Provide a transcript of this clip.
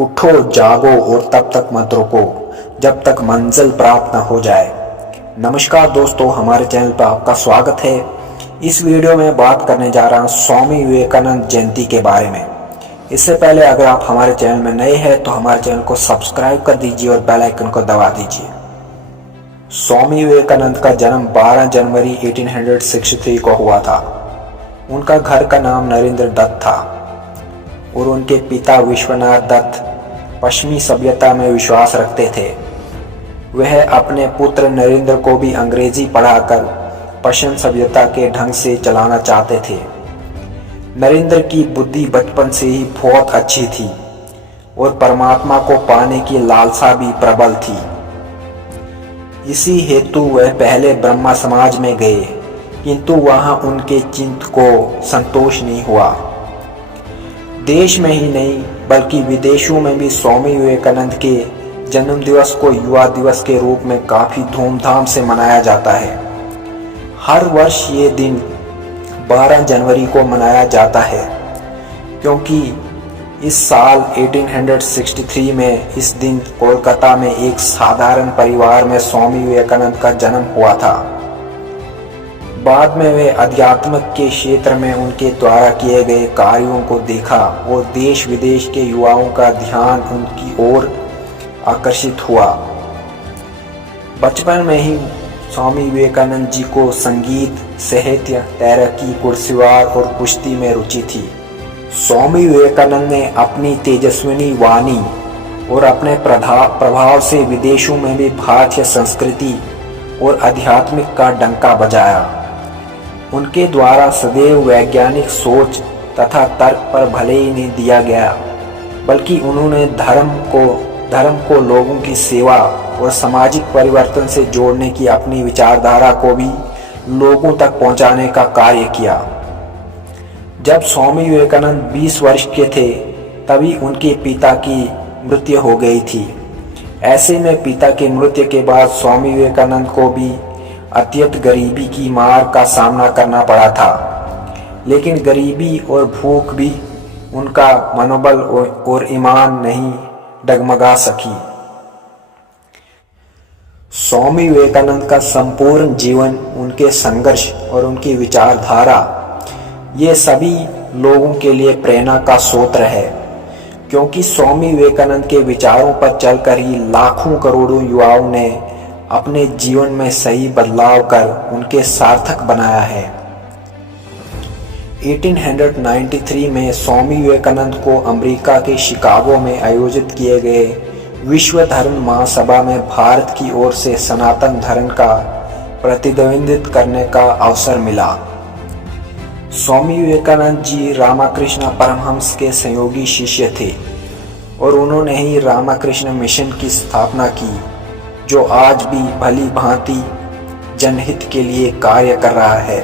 उठो जागो और तब तक मत रुको जब तक मंजिल प्राप्त न हो जाए। नमस्कार दोस्तों, हमारे चैनल पर आपका स्वागत है। इस वीडियो में बात करने जा रहा हूँ स्वामी विवेकानंद जयंती के बारे में। इससे पहले अगर आप हमारे चैनल में नए हैं तो हमारे चैनल को सब्सक्राइब कर दीजिए और बेल आइकन को दबा दीजिए। स्वामी विवेकानंद का जन्म 12 जनवरी 1863 को हुआ था। उनका घर का नाम नरेंद्र दत्त था और उनके पिता विश्वनाथ दत्त पश्चिमी सभ्यता में विश्वास रखते थे। वह अपने पुत्र नरेंद्र को भी अंग्रेजी पढ़ाकर पश्चिम सभ्यता के ढंग से चलाना चाहते थे। नरेंद्र की बुद्धि बचपन से ही बहुत अच्छी थी और परमात्मा को पाने की लालसा भी प्रबल थी। इसी हेतु वह पहले ब्रह्मा समाज में गए, किंतु वहां उनके चिंतन को संतोष नहीं हुआ। देश में ही नहीं बल्कि विदेशों में भी स्वामी विवेकानंद के जन्म दिवस को युवा दिवस के रूप में काफी धूमधाम से मनाया जाता है। हर वर्ष ये दिन 12 जनवरी को मनाया जाता है, क्योंकि इस साल 1863 में इस दिन कोलकाता में एक साधारण परिवार में स्वामी विवेकानंद का जन्म हुआ था। बाद में वे अध्यात्म के क्षेत्र में उनके द्वारा किए गए कार्यों को देखा और देश विदेश के युवाओं का ध्यान उनकी ओर आकर्षित हुआ। बचपन में ही स्वामी विवेकानंद जी को संगीत, साहित्य, तैराकी, घुड़सवार और कुश्ती में रुचि थी। स्वामी विवेकानंद ने अपनी तेजस्विनी वाणी और अपने प्रभाव से विदेशों में भी भारतीय संस्कृति और आध्यात्मिक का डंका बजाया। उनके द्वारा सदैव वैज्ञानिक सोच तथा तर्क पर भले ही नहीं दिया गया, बल्कि उन्होंने धर्म को लोगों की सेवा और सामाजिक परिवर्तन से जोड़ने की अपनी विचारधारा को भी लोगों तक पहुंचाने का कार्य किया। जब स्वामी विवेकानंद 20 वर्ष के थे तभी उनके पिता की मृत्यु हो गई थी। ऐसे में पिता के मृत्यु के बाद स्वामी विवेकानंद को भी अत्यंत गरीबी की मार का सामना करना पड़ा था, लेकिन गरीबी और भूख भी उनका मनोबल और ईमान नहीं डगमगा सकी। स्वामी विवेकानंद का संपूर्ण जीवन, उनके संघर्ष और उनकी विचारधारा ये सभी लोगों के लिए प्रेरणा का स्रोत है, क्योंकि स्वामी विवेकानंद के विचारों पर चलकर ही लाखों करोड़ों युवाओं ने अपने जीवन में सही बदलाव कर उनके सार्थक बनाया है। 1893 में स्वामी विवेकानंद को अमेरिका के शिकागो में आयोजित किए गए विश्व धर्म महासभा में भारत की ओर से सनातन धर्म का प्रतिनिधित्व करने का अवसर मिला। स्वामी विवेकानंद जी रामकृष्ण परमहंस के सहयोगी शिष्य थे और उन्होंने ही रामकृष्ण मिशन की स्थापना की, जो आज भी भली भांति जनहित के लिए कार्य कर रहा है।